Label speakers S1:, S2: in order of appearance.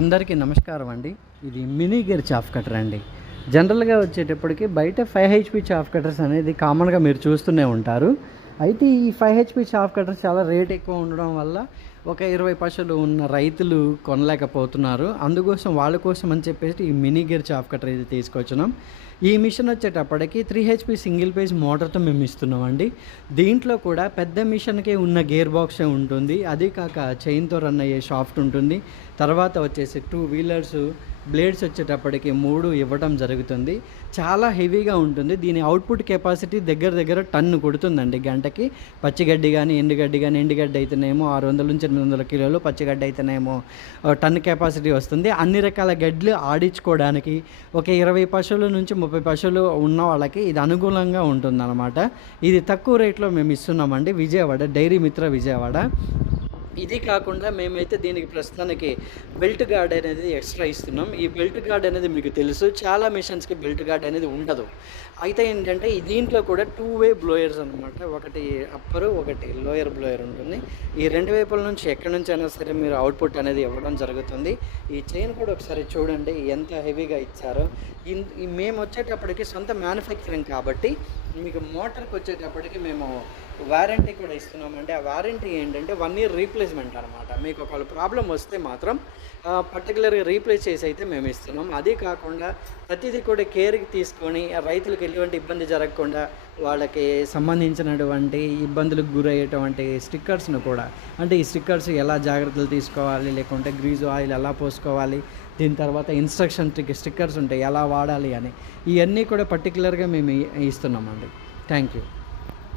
S1: అందరికీ నమస్కారం అండి. ఇది మినీ గేర్ చాఫ్ కటర్ అండి. జనరల్గా వచ్చేటప్పటికి బయట ఫైవ్ హెచ్పి చాఫ్ కటర్స్ అనేది కామన్గా మీరు చూస్తూనే ఉంటారు. అయితే ఈ ఫైవ్ హెచ్పి షాఫ్ కటర్స్ చాలా రేట్ ఎక్కువ ఉండడం వల్ల ఒక ఇరవై పశువులు ఉన్న రైతులు కొనలేకపోతున్నారు. అందుకోసం వాళ్ళ కోసం అని చెప్పేసి ఈ మినీ గేర్ చాఫ్ కటర్ అయితే తీసుకొచ్చినాం. ఈ మిషన్ వచ్చేటప్పటికి త్రీ హెచ్పి సింగిల్ పేజ్ మోటార్తో మేము ఇస్తున్నామండి. దీంట్లో కూడా పెద్ద మిషన్కే ఉన్న గేర్ బాక్సే ఉంటుంది. అదే కాక చైన్తో రన్ అయ్యే షాఫ్ట్ ఉంటుంది. తర్వాత వచ్చేసి టూ వీలర్స్ బ్లేడ్స్ వచ్చేటప్పటికి మూడు ఇవ్వడం జరుగుతుంది. చాలా హెవీగా ఉంటుంది. దీని అవుట్పుట్ కెపాసిటీ దగ్గర దగ్గర టన్ను కొడుతుందండి గంటకి. పచ్చిగడ్డి కానీ ఎండుగడ్డి కానీ ఎండుగడ్డి అయితేనేమో ఆరు వందల నుంచి ఎనిమిది వందల కిలోలు పచ్చిగడ్డి అయితేనేమో టన్ టన్ను కెపాసిటీ వస్తుంది. అన్ని రకాల గడ్లు ఆడించుకోవడానికి ఒక ఇరవై పశువుల నుంచి ముప్పై పశువులు ఉన్న వాళ్ళకి ఇది అనుకూలంగా ఉంటుందన్నమాట. ఇది తక్కువ రేట్లో మేము ఇస్తున్నామండి. విజయవాడ డైరీ మిత్ర విజయవాడ. ఇది కాకుండా మేమైతే దీనికి ప్రస్తుతానికి బెల్ట్ గార్డ్ అనేది ఎక్స్ట్రా ఇస్తున్నాం. ఈ బెల్ట్ గార్డ్ అనేది మీకు తెలుసు. చాలా మిషన్స్కి బెల్ట్ గార్డ్ అనేది ఉండదు. అయితే ఏంటంటే దీంట్లో కూడా టూ వే బ్లోయర్స్ అనమాట ఒకటి అప్పరు ఒకటి లోయర్ బ్లోయర్ ఉంటుంది. ఈ రెండు వైపుల నుంచి ఎక్కడి నుంచి అయినా సరే మీరు అవుట్పుట్ అనేది ఇవ్వడం జరుగుతుంది. ఈ చైన్ కూడా ఒకసారి చూడండి ఎంత హెవీగా ఇచ్చారో. ఇన్- మేము వచ్చేటప్పటికి సొంత మ్యానుఫ్యాక్చరింగ్ కాబట్టి మీకు మోటార్కి వచ్చేటప్పటికి మేము వారంటీ కూడా ఇస్తున్నామండి. ఆ వారంటీ ఏంటంటే వన్ ఇయర్ రీప్లేస్ రీప్లేస్మెంట్ అనమాట మీకు ఒకవేళ ప్రాబ్లం వస్తే మాత్రం పర్టికులర్గా రీప్లేస్ చేసి అయితే మేము ఇస్తున్నాం. అదే కాకుండా ప్రతిదీ కూడా కేర్కి తీసుకొని రైతులకు ఎటువంటి ఇబ్బంది జరగకుండా వాళ్ళకి సంబంధించినటువంటి ఇబ్బందులకు గురయ్యేటువంటి స్టిక్కర్స్ను కూడా అంటే ఈ స్టిక్కర్స్ ఎలా జాగ్రత్తలు తీసుకోవాలి లేకుంటే గ్రీజు ఆయిల్ ఎలా పోసుకోవాలి దీని తర్వాత ఇన్స్ట్రక్షన్ స్టిక్కర్స్ ఉంటాయి ఎలా వాడాలి అని ఇవన్నీ కూడా పర్టికులర్గా మేము ఇ- ఇస్తున్నామండి. Thank you